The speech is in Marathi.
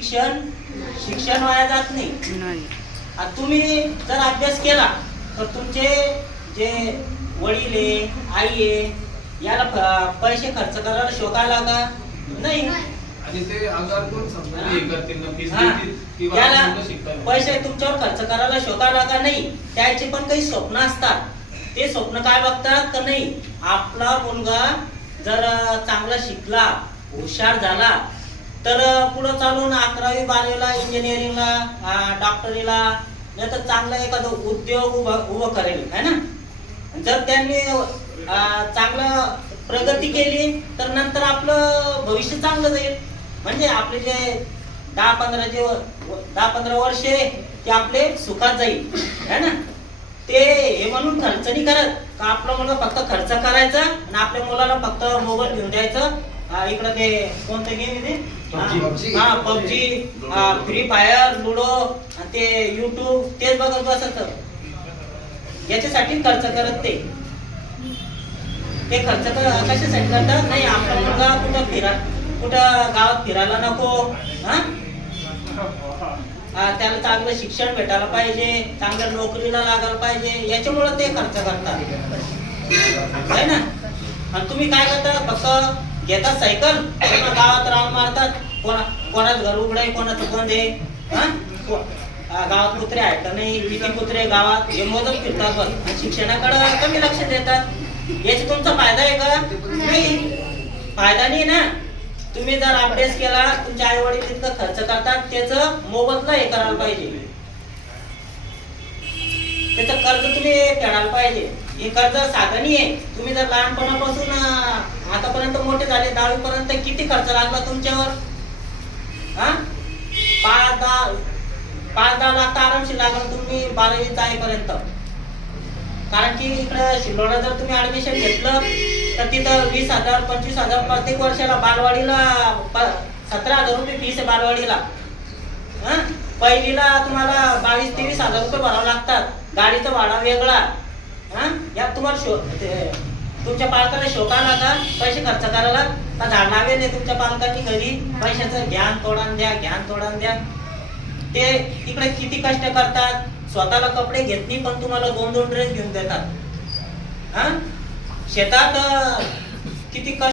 शिक्षण वाया जात नाही. आता तुम्ही जर अभ्यास केला तर तुमचे जे वडील आहे, आई आहे, याला पैसे खर्च करायला शोकायला का नाही. आणि ते आजार कोण समजा हे करतील ना, फीस देतील की याला मुलं शिकतात. पैसे तुमच्यावर खर्च करायला शोकायला का नाही. त्याचे पण काही स्वप्न असतात. ते स्वप्न काय बघतात का नाही, आपला मुलगा जर चांगला शिकला, हुशार झाला तर पुढे चालून 11वी 12वीला इंजिनिअरिंगला, डॉक्टरीला, नाही तर चांगला एखादा उद्योग उभं करेल है ना. जर त्यांनी चांगलं प्रगती केली तर नंतर आपलं भविष्य चांगलं जाईल. म्हणजे आपले जे 10-15 वर्ष ते आपले सुखात जाईल है ना. ते हे म्हणून खर्च नाही करत का आपला मुलगा फक्त खर्च करायचा आणि आपल्या मुलाला फक्त मोबाईल घेऊन द्यायचं. इकडं ते कोणतं गेम आहे ते, पबजी, फ्री फायर, लुडो आणि ते युट्यूब तेच बघत बसत. याच्यासाठी खर्च करत ते खर्च कशासाठी करतात नाही. आपला मुलगा कुठं गावात फिरायला नको, त्याला चांगलं शिक्षण भेटायला पाहिजे, चांगल्या नोकरीला लागायला पाहिजे, याच्यामुळे ते खर्च करतात है ना. आणि तुम्ही काय करता, फक्त घेतात सायकल, गावात राऊंड मारतात, कोणाच घर उघड आहे, कोणाचं बंद आहे, गावात कुत्रे आहेत का नाही, किती कुत्रे गावात, हे मोजत फिरतात. पण शिक्षणाकडे कमी लक्ष देतात. याचा तुमचा फायदा आहे का नाही, फायदा नाही ना. तुम्ही जर अभ्यास केला, तुमचे आई वडील इतकं खर्च करतात, त्याचं मोबदला हे करायला पाहिजे, त्याचं कर्ज तुम्ही फेडायला पाहिजे. हे कर्ज साधं नाही आहे. तुम्ही जर लहानपणापासून आतापर्यंत मोठे झाले, 10वी पर्यंत किती खर्च लागला तुमच्यावर, 5-10 लाख आरामशीर लागला तुम्ही 12वी जाईपर्यंत. कारण की इकडे शिल्लोडला जर तुम्ही ऍडमिशन घेतलं तर तिथं 20,000 25,000 प्रत्येक वर्षाला. बालवाडीला 17,000 रुपये फीस आहे बालवाडीला. पहिलीला तुम्हाला 22-23 हजार रुपये भरावे लागतात. गाडीचा भाडा वेगळा. यात तुम्हाला तुमच्या पालकाला शोकाला का पैसे खर्च करायला का झाड लावेल तुमच्या पालकांनी घरी पैशाचं ज्ञान तोडान द्या. ते तिकडे किती कष्ट करतात, स्वतःला कपडे घेत नाही पण तुम्हाला 2-2 ड्रेस घेऊन देतात. शेतात किती